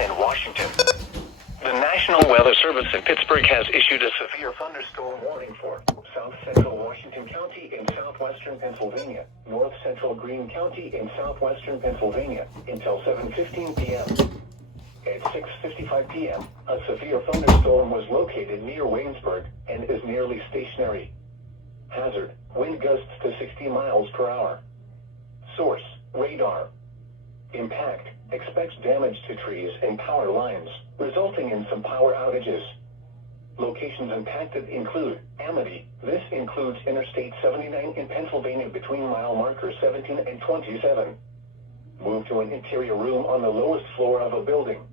and Washington. The National Weather Service in Pittsburgh has issued a severe thunderstorm warning for South Central Washington County in southwestern Pennsylvania, North Central Greene County in southwestern Pennsylvania, until 7:15 p.m. At 6:55 p.m., a severe thunderstorm was located near Waynesburg and is nearly stationary. Hazard: wind gusts to 60 miles per hour. Source: radar. Impact: expects damage to trees and power lines, resulting in some power outages. Locations impacted include Amity. This includes Interstate 79 in Pennsylvania between mile markers 17 and 27. Move to an interior room on the lowest floor of a building.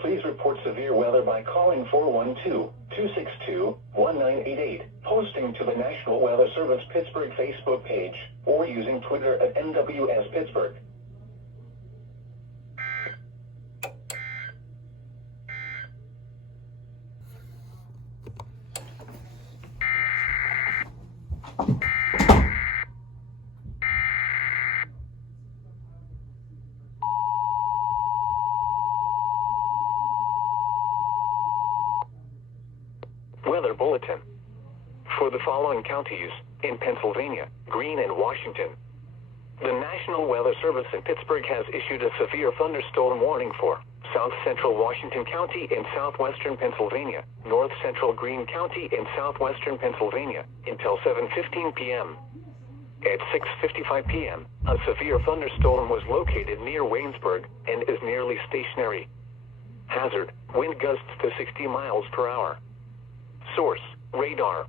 Please report severe weather by calling 412-262-1988, posting to the National Weather Service Pittsburgh Facebook page, or using Twitter at NWS Pittsburgh. Weather Bulletin. For the following counties in Pennsylvania, Greene and Washington, the National Weather Service in Pittsburgh has issued a severe thunderstorm warning for South Central Washington County in southwestern Pennsylvania, North Central Greene County in southwestern Pennsylvania, until 7:15 p.m. At 6:55 p.m., a severe thunderstorm was located near Waynesburg and is nearly stationary. Hazard: wind gusts to 60 miles per hour. Source: radar.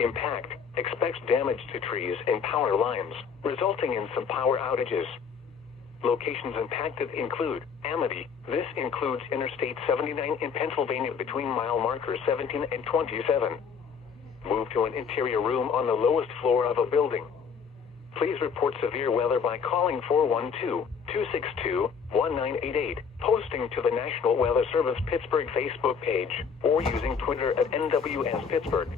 Impact: expects damage to trees and power lines, resulting in some power outages. Locations impacted include Amity. This includes Interstate 79 in Pennsylvania between mile markers 17 and 27. Move to an interior room on the lowest floor of a building. Please report severe weather by calling 412-262-1988, posting to the National Weather Service Pittsburgh Facebook page, or using Twitter at NWS Pittsburgh.